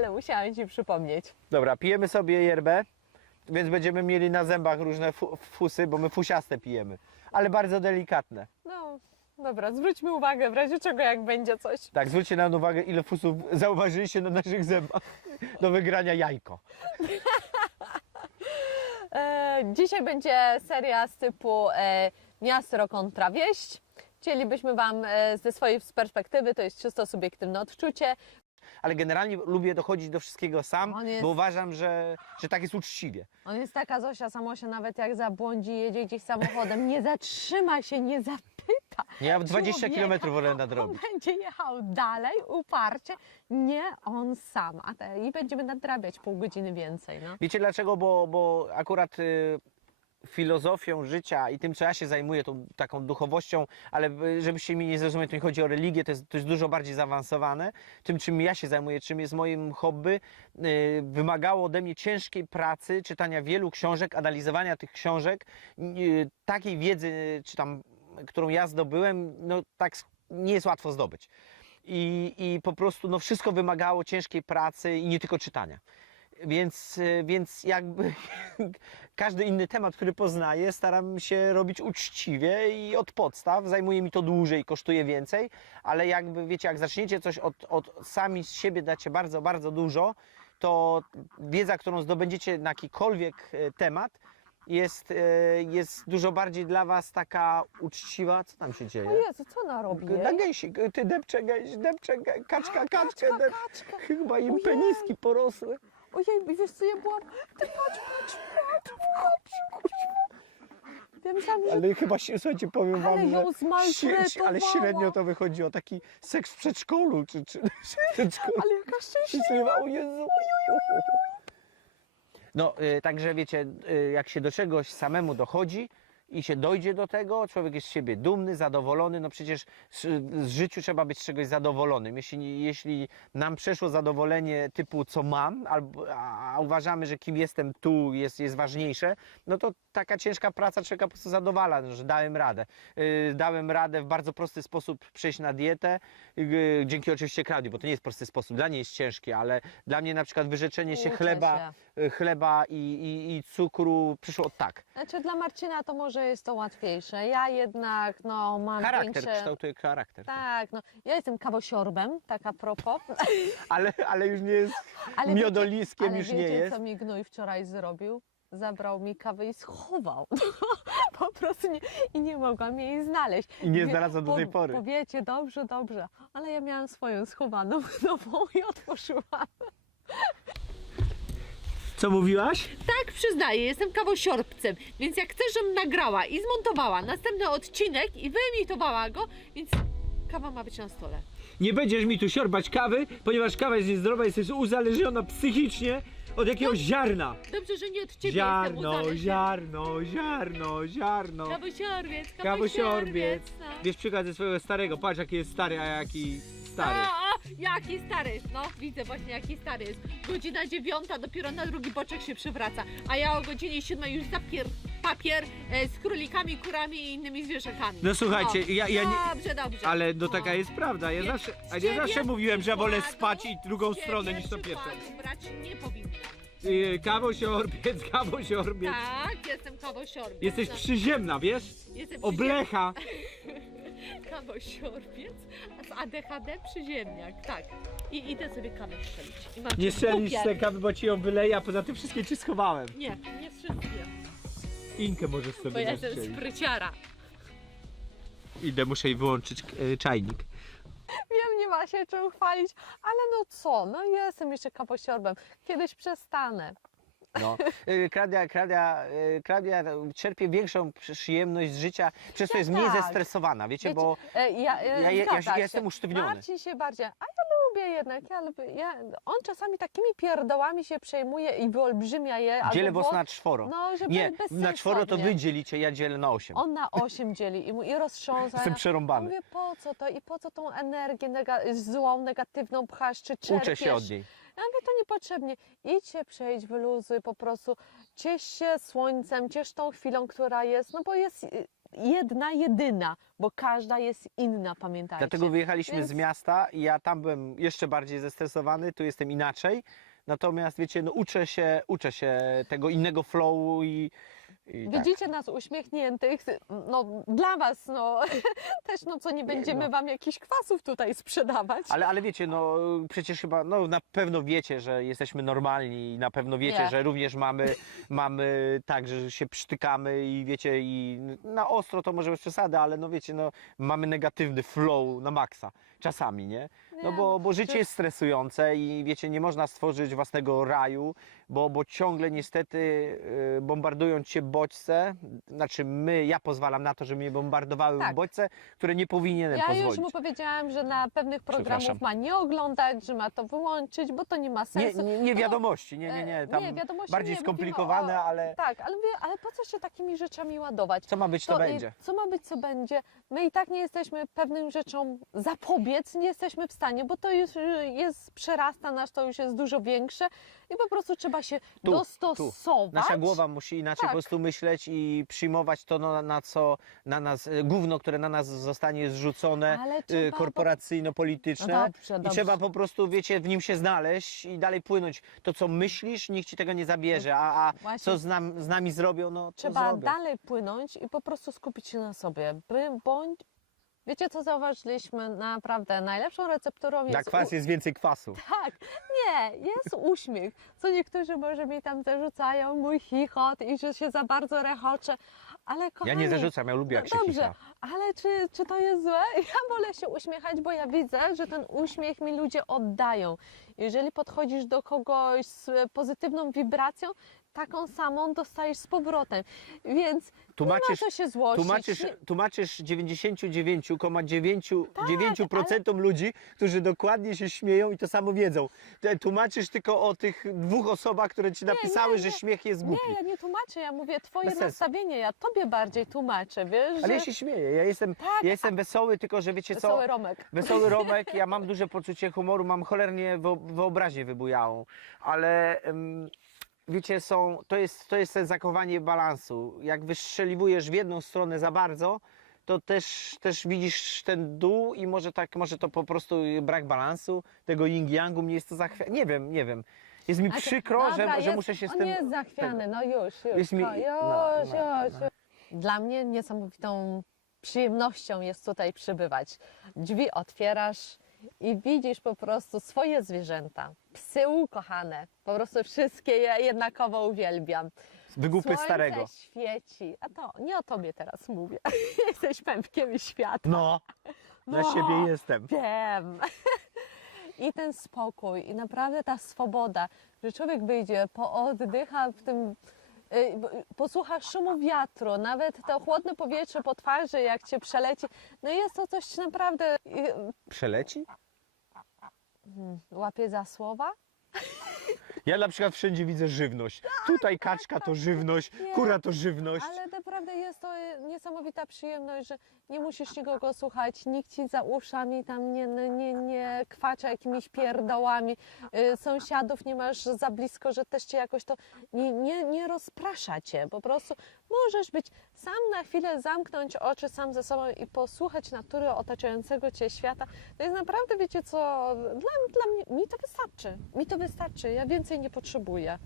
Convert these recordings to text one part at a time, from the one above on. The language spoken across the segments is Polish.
ale musiałam Ci przypomnieć. Dobra, pijemy sobie yerbę, więc będziemy mieli na zębach różne fu fusy, bo my fusiaste pijemy, ale bardzo delikatne. No, dobra, zwróćmy uwagę w razie czego, jak będzie coś. Tak, zwróćcie na uwagę, ile fusów zauważyliście na naszych zębach do wygrania jajko. E, dzisiaj będzie seria z typu e, miasto kontra wieść. Chcielibyśmy Wam e, ze swojej perspektywy, to jest czysto subiektywne odczucie, Ale generalnie lubię dochodzić do wszystkiego sam, On jest- bo uważam, że, że tak jest uczciwie. On jest taka Zosia Samosia, nawet jak zabłądzi, jedzie gdzieś samochodem, nie zatrzyma się, nie zapyta. Ja 20 Człowieka. km wolę On nadrobić. będzie jechał dalej, uparcie, nie on sam. A te, I będziemy nadrabiać pół godziny więcej. No. Wiecie dlaczego? Bo, bo akurat y, filozofią życia i tym, co ja się zajmuję, tą taką duchowością, ale żebyście mi nie zrozumieli, to nie chodzi o religię, to jest, to jest dużo bardziej zaawansowane. Tym, czym ja się zajmuję, czym jest moim hobby, y, wymagało ode mnie ciężkiej pracy, czytania wielu książek, analizowania tych książek, y, takiej wiedzy, czy tam, którą ja zdobyłem, no tak nie jest łatwo zdobyć. I, I po prostu no, wszystko wymagało ciężkiej pracy i nie tylko czytania. Więc, y, więc jakby każdy inny temat, który poznaję, staram się robić uczciwie i od podstaw. Zajmuje mi to dłużej, kosztuje więcej, ale jakby wiecie, jak zaczniecie coś od, od sami z siebie dacie bardzo, bardzo dużo, to wiedza, którą zdobędziecie na jakikolwiek e, temat, jest, e, jest dużo bardziej dla Was taka uczciwa. Co tam się dzieje? O Jezu, co ona robi? Na gęsi, ty depcze gęś, depcze gęś, kaczka, kaczkę, Kaczka, dep... kaczka. Chyba im Ojej. peniski porosły. Ojej, wiesz co, ja byłam... Ty patrz, patrz, patrz, patrz. Wiem sam, że... Ale chyba, się- słuchajcie, powiem Ale wam, ją że zmaltretowała. ale średnio to wychodzi o taki seks w przedszkolu, czy, czy w przedszkolu. Ale jaka Się szczęśliwa. zrywa, o Jezu. No, y, także wiecie, y, jak się do czegoś samemu dochodzi i się dojdzie do tego, człowiek jest z siebie dumny, zadowolony, no przecież z, z życiu trzeba być z czegoś zadowolonym. Jeśli, jeśli nam przeszło zadowolenie typu co mam, albo, a, a uważamy, że kim jestem tu jest, jest ważniejsze, no to taka ciężka praca człowieka po prostu zadowala, że dałem radę. Y, dałem radę w bardzo prosty sposób przejść na dietę, y, dzięki oczywiście Klaudii, bo to nie jest prosty sposób, dla niej jest ciężkie, ale dla mnie na przykład wyrzeczenie się Uczę chleba, się. y, chleba i, i, i cukru przyszło tak. Znaczy dla Marcina to może jest to łatwiejsze. Ja jednak, no, mam Charakter większe... kształtuje charakter. Tak, no. Ja jestem kawosiorbem, tak a propos. Ale, ale już nie jest Ale miodoliskiem, ale już wiecie, nie jest. co mi gnój wczoraj zrobił? Zabrał mi kawę i schował. po prostu nie, i nie mogłam jej znaleźć. I nie Wie- znalazła do tej po- pory. Powiecie, dobrze, dobrze, ale ja miałam swoją schowaną nową i otworzyłam. Co mówiłaś? Tak, przyznaję, jestem kawosiorpcem, więc jak chcesz, żebym nagrała i zmontowała następny odcinek i wyemitowała go, więc kawa ma być na stole. Nie będziesz mi tu siorbać kawy, ponieważ kawa jest niezdrowa, jesteś uzależniona psychicznie od jakiegoś ziarna. Dobrze, że nie od ciebie Ziarno, ziarno, ziarno, ziarno. Kawosiorbie, Kawosiorbie. no. Bierz przykład ze swojego starego, patrz jaki jest stary, a jaki stary. A, jaki stary, no widzę właśnie jaki stary jest. Godzina dziewiąta, dopiero na drugi boczek się przywraca, a ja o godzinie siódmej już zapier papier e, z królikami, kurami i innymi zwierzakami. No słuchajcie, ja- ja nie- Dobrze, dobrze. Ale no No. taka jest prawda, ja Nie- zawsze, a ja ciebie zawsze mówiłem, że ja wolę przykładu- spać i drugą ciebie stronę niż to pierwsze. przykładu brać nie powinno. Yy, Kawosioorbiec, kawosioorbiec. Tak, jestem kawosiorbie. Jesteś No, przyziemna, wiesz? jestem Oblecha. przyziemniak, Kawosiorbie, a z ADHD przyziemniak, tak. I idę sobie kawę strzelić. I mam Nie strzelisz dupie. te kawy, bo ci ją wyleję, a poza tym wszystkie ci schowałem. Nie, nie wszystkie, Inkę możesz bo sobie ja jestem zastrzelić. spryciara. Idę, muszę jej wyłączyć e, czajnik. Wiem, nie ma się czym chwalić, ale no co, no jestem jeszcze kawosiorbem. Kiedyś przestanę. No. Y, Klaudia, Klaudia, y, Klaudia czerpie większą przyjemność z życia, przez to Ja jest mniej tak. zestresowana, wiecie, Wiecie, bo E, Ja, e, ja, ja, ja, ja się. jestem usztywniony. Marcin się bardziej, a ja lubię jednak, ja ja, on czasami takimi pierdołami się przejmuje i wyolbrzymia je. Dzielę was na czworo. No, żeby Nie, na czworo to wy dzielicie, ja dzielę na osiem. On na osiem dzieli i, mu, i roztrząsa. Jestem przerąbany. mówię, po co to i po co tą energię nega- złą, negatywną pchasz, czy czerpiesz? Uczę się od niej. Ja mówię, to niepotrzebnie. Idź się przejść, wyluzuj po prostu. Ciesz się słońcem, ciesz tą chwilą, która jest, no bo jest, jedna, jedyna, bo każda jest inna, pamiętajcie. Dlatego wyjechaliśmy Więc- z miasta i ja tam byłem jeszcze bardziej zestresowany, tu jestem inaczej. Natomiast wiecie, no uczę się, uczę się tego innego flowu i. Widzicie nas uśmiechniętych, no dla was, no też no co nie będziemy no. wam jakichś kwasów tutaj sprzedawać. Ale, ale wiecie, no przecież chyba, no na pewno wiecie, że jesteśmy normalni i na pewno wiecie, Nie. że również mamy, mamy tak, że się przytykamy i wiecie, i na ostro to może bez przesady, ale no wiecie, no mamy negatywny flow na maksa. Czasami, nie? No bo, bo życie jest stresujące i wiecie, nie można stworzyć własnego raju, bo, bo ciągle niestety y, bombardują cię bodźce, znaczy my, ja pozwalam na to, żeby mnie bombardowały Tak. bodźce, które nie powinienem Ja pozwolić. już mu powiedziałam, że na pewnych programów Przepraszam. ma nie oglądać, że ma to wyłączyć, bo to nie ma Nie, sensu. nie, nie No, wiadomości, nie, nie, nie. e, Tam nie, wiadomości bardziej nie, mówimy skomplikowane, o- ale Tak, ale, ale po co się takimi rzeczami ładować? co ma być, to, i będzie. Co ma być, co będzie. My i tak nie jesteśmy pewnym rzeczom zapobiec, nie jesteśmy w stanie, bo to już jest, przerasta nas, to już jest dużo większe i po prostu trzeba się Tu, dostosować. Nasza głowa musi inaczej Tak. po prostu myśleć i przyjmować to, no, na co na nas, e, gówno, które na nas zostanie zrzucone, y, korporacyjno-polityczne. No dobrze, I dobrze. trzeba po prostu, wiecie, w nim się znaleźć i dalej płynąć. To, co myślisz, nikt ci tego nie zabierze, a, a Właśnie. co z, nam, z nami zrobią, no Trzeba zrobią. dalej płynąć i po prostu skupić się na sobie. Bądź, wiecie co zauważyliśmy? Naprawdę najlepszą recepturą jest... Na kwas u- jest więcej kwasu. Tak, nie, jest uśmiech. Co niektórzy może mi tam zarzucają, mój chichot i że się za bardzo rechoczę, ale Ja kochani... nie zarzucam, ja lubię jak się No dobrze, chicha. ale czy, czy to jest złe? Ja wolę się uśmiechać, bo ja widzę, że ten uśmiech mi ludzie oddają. Jeżeli podchodzisz do kogoś z pozytywną wibracją, taką samą dostajesz z powrotem. Więc nie ma Tłumaczysz, co się złościć. Tłumaczysz, tłumaczysz 99,9% Tak, 9% ludzi, którzy dokładnie się śmieją i to samo wiedzą. Te- Tłumaczysz tylko o tych dwóch osobach, które ci napisały, że śmiech jest głupi. Nie, ja nie tłumaczę, ja mówię twoje Bez sensu. nastawienie, ja tobie bardziej tłumaczę, wiesz, Ale że ja się śmieję, ja jestem, Tak, ja jestem wesoły, tylko że wiecie co? wesoły Romek. Wesoły Romek, ja mam duże poczucie humoru, mam cholernie wyo- wyobraźnię wybujałą, ale em, wiecie, są, to, jest, to jest zachowanie balansu. Jak wystrzeliwujesz w jedną stronę za bardzo, to też, też widzisz ten dół i może tak, może to po prostu brak balansu, tego yin-yangu, mnie jest to zachwia... Nie wiem, nie wiem. Jest mi Znaczy, przykro, dobra, że, że jest- muszę się z on tym... jest zachwiany, no już, już, Jest mi- no, już, no, no, już, no. już. Dla mnie niesamowitą przyjemnością jest tutaj przybywać. Drzwi otwierasz i widzisz po prostu swoje zwierzęta, psy ukochane, po prostu wszystkie je jednakowo uwielbiam. Wygłupy Słońce starego. świeci, a to nie o tobie teraz mówię, jesteś pępkiem świata. No, na No. siebie jestem. Wiem. I ten spokój, i naprawdę ta swoboda, że człowiek wyjdzie, pooddycha w tym, y, b- posłucha szumu wiatru, nawet to chłodne powietrze po twarzy, jak cię przeleci. No jest to coś naprawdę y, Przeleci? mm, łapie za słowa. Ja na przykład wszędzie widzę żywność. Tutaj kaczka to żywność, kura to żywność. Ale naprawdę jest to y, niesamowita przyjemność, że nie musisz nikogo słuchać, nikt ci za uszami tam nie, nie, nie, kwacza jakimiś pierdołami, y, sąsiadów nie masz za blisko, że też cię jakoś to nie, nie, nie rozprasza cię. Po prostu możesz być sam na chwilę, zamknąć oczy sam ze sobą i posłuchać natury otaczającego cię świata. To jest naprawdę, wiecie co, dla, dla mnie, mi to wystarczy. Mi to wystarczy, ja więcej nie potrzebuję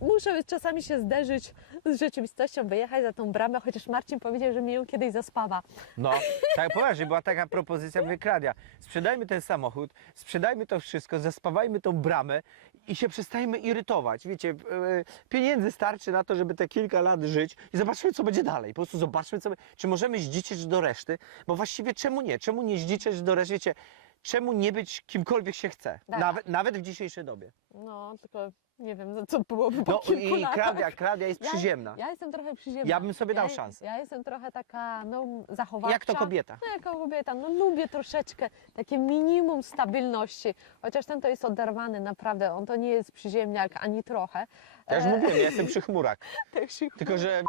muszę czasami się zderzyć z rzeczywistością, wyjechać za tą bramę, chociaż Marcin powiedział, że mnie ją kiedyś zaspawa. No, tak poważnie, była taka propozycja wykradia. Sprzedajmy ten samochód, sprzedajmy to wszystko, zaspawajmy tą bramę i się przestajmy irytować. Wiecie, e, pieniędzy starczy na to, żeby te kilka lat żyć i zobaczmy, co będzie dalej. Po prostu zobaczmy, co, czy możemy zdziczeć do reszty, bo właściwie czemu nie? Czemu nie zdziczeć do reszty? Wiecie, czemu nie być kimkolwiek się chce? Tak. Nawet, nawet w dzisiejszej dobie. No, tylko nie wiem, za co byłoby po No kilku i latach. Klaudia jest Ja- przyziemna. Ja jestem trochę przyziemna. Ja bym sobie dał ja, szansę. Ja jestem trochę taka, no, zachowawcza. Jak to kobieta. No, jako kobieta, no lubię troszeczkę takie minimum stabilności, chociaż ten to jest oderwany, naprawdę, on to nie jest przyziemniak ani trochę. Ja już E, mówiłem, ja jestem przy chmurach. tak się Tylko, że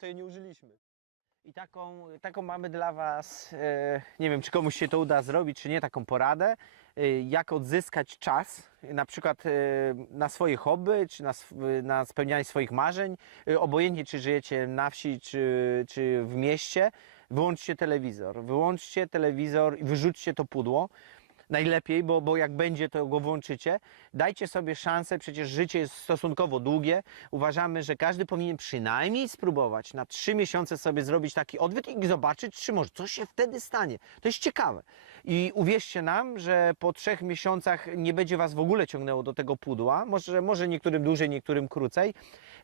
to jej nie użyliśmy. I taką, taką mamy dla Was, e, nie wiem czy komuś się to uda zrobić, czy nie, taką poradę, e, jak odzyskać czas, na przykład e, na swoje hobby, czy na, na spełnianie swoich marzeń, obojętnie czy żyjecie na wsi, czy, czy w mieście, wyłączcie telewizor, wyłączcie telewizor i wyrzućcie to pudło. Najlepiej, bo, bo jak będzie, to go włączycie. Dajcie sobie szansę, przecież życie jest stosunkowo długie. Uważamy, że każdy powinien przynajmniej spróbować na trzy miesiące sobie zrobić taki odwyk i zobaczyć, czy może co się wtedy stanie. To jest ciekawe. I uwierzcie nam, że po trzech miesiącach nie będzie was w ogóle ciągnęło do tego pudła. Może, może niektórym dłużej, niektórym krócej.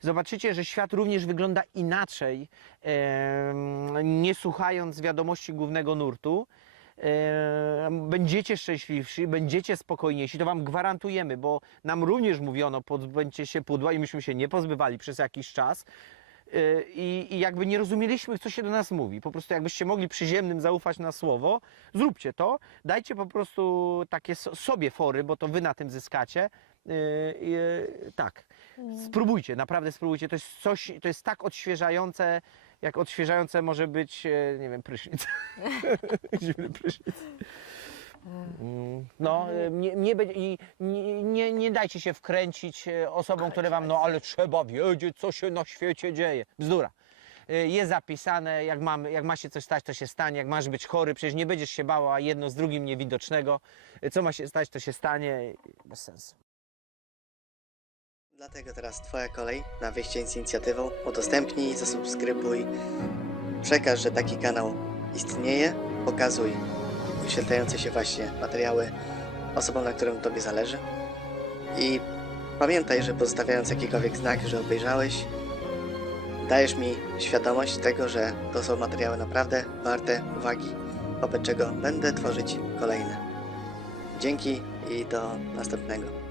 Zobaczycie, że świat również wygląda inaczej, nie słuchając wiadomości głównego nurtu. Będziecie szczęśliwsi, będziecie spokojniejsi, to Wam gwarantujemy, bo nam również mówiono, pozbędźcie się pudła i myśmy się nie pozbywali przez jakiś czas. Yy, I, I jakby nie rozumieliśmy, co się do nas mówi. Po prostu jakbyście mogli przyziemnym zaufać na słowo, zróbcie to. Dajcie po prostu takie so, sobie fory, bo to wy na tym zyskacie. Yy, yy, tak. Spróbujcie, naprawdę spróbujcie. To jest coś, to jest tak odświeżające, jak odświeżające może być, e, nie wiem, prysznic. Zimny prysznic. No, e, nie, nie, i nie, nie, dajcie się wkręcić e, osobom, które wam, no ale trzeba wiedzieć, co się na świecie dzieje. Bzdura. Jest zapisane, jak, mamy, jak ma się coś stać, to się stanie. Jak masz być chory, przecież nie będziesz się bała jedno z drugim niewidocznego. Co ma się stać, to się stanie. Bez sensu. Dlatego teraz Twoja kolej na wyjście z inicjatywą. Udostępnij, zasubskrybuj, przekaż, że taki kanał istnieje, pokazuj wyświetlające się właśnie materiały osobom, na którym Tobie zależy. I pamiętaj, że pozostawiając jakikolwiek znak, że obejrzałeś, dajesz mi świadomość tego, że to są materiały naprawdę warte uwagi, wobec czego będę tworzyć kolejne. Dzięki i do następnego.